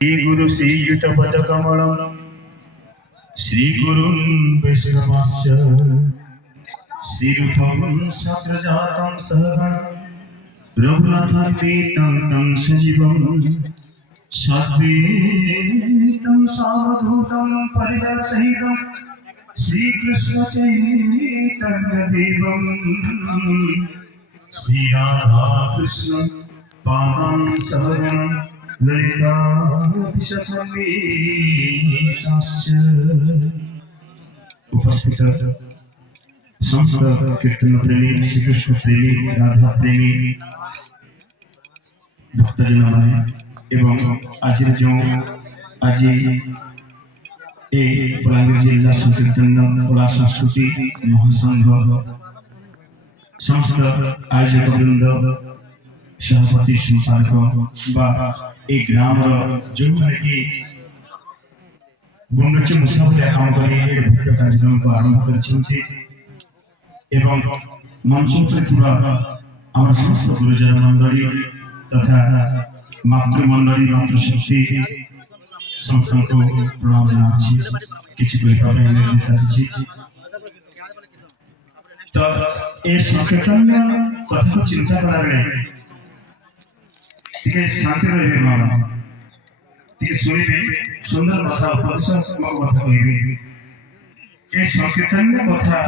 श्रीगुरु श्रीयुतपदकमलं श्रीगुरुन् वैष्णवस्य श्रीरूपं सत्रजातं सहगणं रघुनाथान्वितं तं सजीवं साद्वैतं सावधूतं परिजनसहितं श्रीकृष्णचैतन्यदेवं श्रीराधाकृष्ण पादं सहगणं ललिता उपस्थित समस्त कीर्तन प्रेमी श्रीकृष्ण प्रेमी राधा प्रेमी भक्तजन मैंने एवं आज जो आज ए बलांगीर जिला संकीर्तन कला संस्कृति महासंघ समस्त आयोजक वृंद सभापति संपादक एक ग्राम जो कि गुंडच मुसाफिर काम कर भव्य कार्यक्रम को आरंभ कर मंच पर समस्त गुरुजन मंडली तथा मातृमंडली मातृशक्ति समस्त को प्रणाम जना किसी निर्देश आसी तो ये संकीर्तन कथा को चिंता कला बेले शांति रहे मामा शुणे सुंदर कथा उपदेशात्मक कथा कह संकीर्तन कथा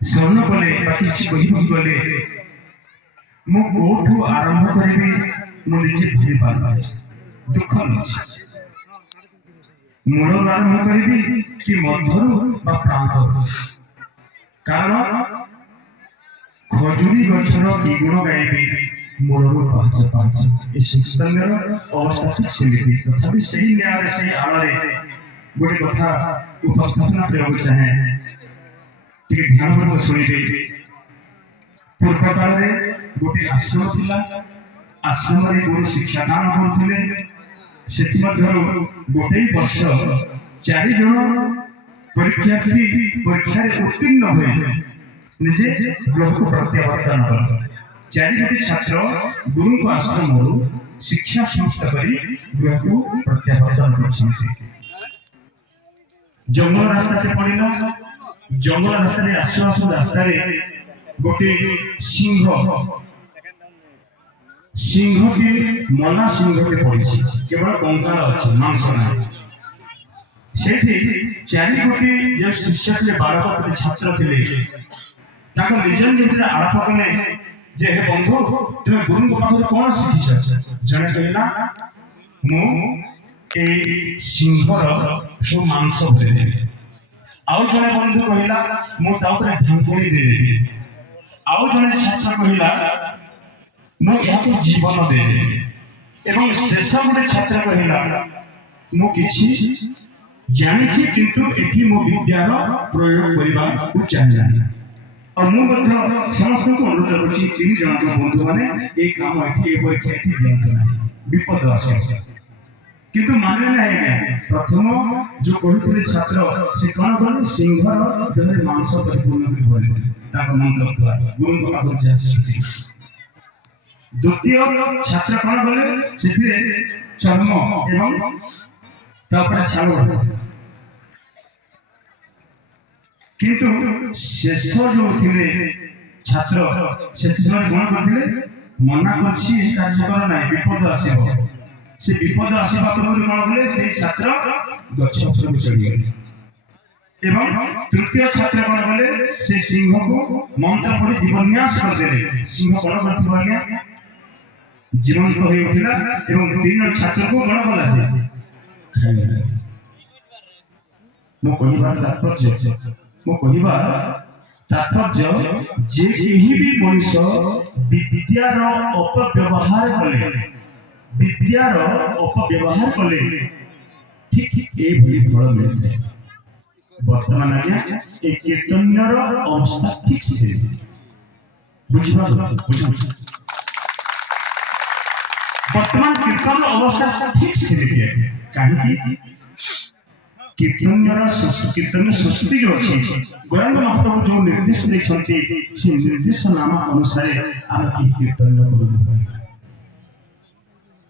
श्रवण कले किसी गले मुठू आरंभ करी मुझे भाई पार दुख मूल आरंभ करी कि मधुर प्रांत कारण खजुरी गचर कि गुण गायबी मूलर पाँच पाँच संकीर्तन अवस्था ठीक सेमती तथापि से न्याय से आड़े गोटे कथा उपस्थापना करने चाहे ध्यान शुणे पूर्व काल गोटे आश्रम थिला आश्रम गुरु शिक्षादान करते गोटे वर्ष 4 जन परीक्षार्थी परीक्षा उत्तीर्ण हुए निजे गृह को प्रत्यावर्तन कर 4 छात्र गुरु को आश्रम शिक्षा समाप्त कर गृह को प्रत्यावर्तन कर जंगल रास्ता पड़ा जंगल रास्ता आसु आसु रास्ता गोटे सिंह के मना सिंह के पड़ी केवल कंकाल अच्छी मांस ना से 4 गोटे जो शिष्य थे बालक छात्र थे निज निज आलाप कले जे हे बंधु तुम गुरु पाखर कौन शिखी जड़े कहला मु सिंहर सब मांस देदेवी आउ जड़े बंधु कहला मुझे ढांकुणी देदेवी आउ जड़े छात्र कहला मुझे जीवन देदेवी एवं शेष गोटे छात्र कहला मुझे जानी किंतु एठी मो विद्यार प्रयोग करने को चाहे और मुझे समस्त को अनुरोध करुच्ची 3 जन बंधु मैंने एक काम परीक्षा दिखता ना विपद आसे किंतु माने ना प्रथम जो कहते छात्र से कौन कले सिंहर देह मांस परिपूर्ण मंत्र द्वारा गुरु पाखर शिखी द्वितीय छात्र कौन कले से चर्म एवं छाल किंतु शेष जो थे छात्र शेष समय कौन करते मना कर कार्यक्रम ना विपद आसो से विपद आसवा पूर्व कौन कले से छात्र गछ उपरକୁ चढ़ीगले एवं तृतीय छात्र कौन कले से सिंह को मंत्र पढ़ी जीवन्यास करदे सिंह कौन करथिबो आज्ञा जीवंत हो उठिला एवं 3 छात्र को कौन कला से मो कहिबार तात्पर्य जे केही भी मनुष्य विद्यार अपव्यवहार कले ठीक ए भली फल मिलते वर्तमान आज्ञा ए कीर्तन्यर अवस्था ठीक से वर्तमान कीर्तन अवस्था ठीक से कहीं कीर्तन संस्कृति जो अच्छी गौरांग महाप्रभु जो निर्देश देखते निर्देश नाम अनुसार आम कीर्तन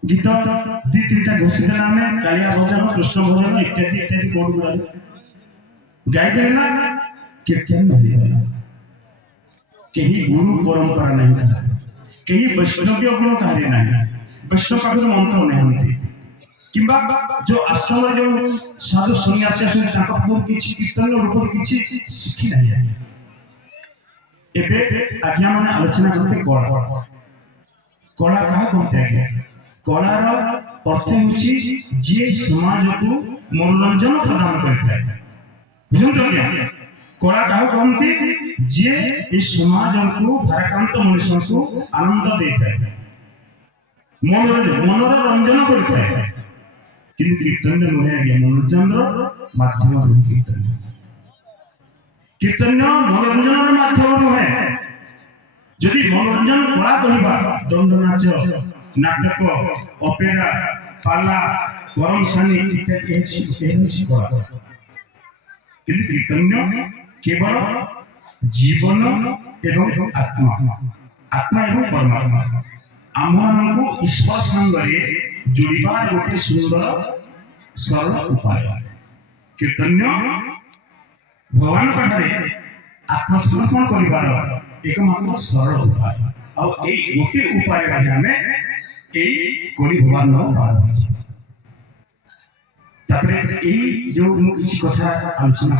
कर गीत दी तीनटा घोषित नामे कालिया भजन कृष्ण भजन इत्यादि इत्यादि कोड गुड़ा गाई देना कीर्तन नहीं गला कहीं गुरु परंपरा नहीं था कहीं वैष्णव्य गुण कार्य नहीं वैष्णव पाखर मंत्र नहीं किंबा जो आश्रम जो साधु सन्यासी किसी कीर्तन रूप किसी शिखी नहीं एबे आज्ञा मैंने आलोचना करते कला कला क्या कहते हैं कलार अर्थ होची जे समाज को मनोरंजन प्रदान करता है बुझंतो क्या कला क्या कहते जे इस समाज को भाराक्रांत मनुष्य को आनंद देता है मनोरंजन करता है किंतु कीर्तन नुहे मनोरंजन माध्यम कीर्तन कीर्तन मनोरंजन माध्यम नुहे जदि मनोरंजन कला कहवा दंड नाच नाटक अपेरा पाला करम सानी इत्यादि कला किंतु कीर्तन केवल जीवन एवं आत्मा आत्मा एवं परमात्मा आमको ईश्वर संगे जोड़ार गोटे सुंदर सरल उपाय कीर्तन भगवान पाखे आत्मसमर्पण कर एकमात्र सरल उपाय और गोटे उपाय आम कली भगवान जो किसी कथा आलोचना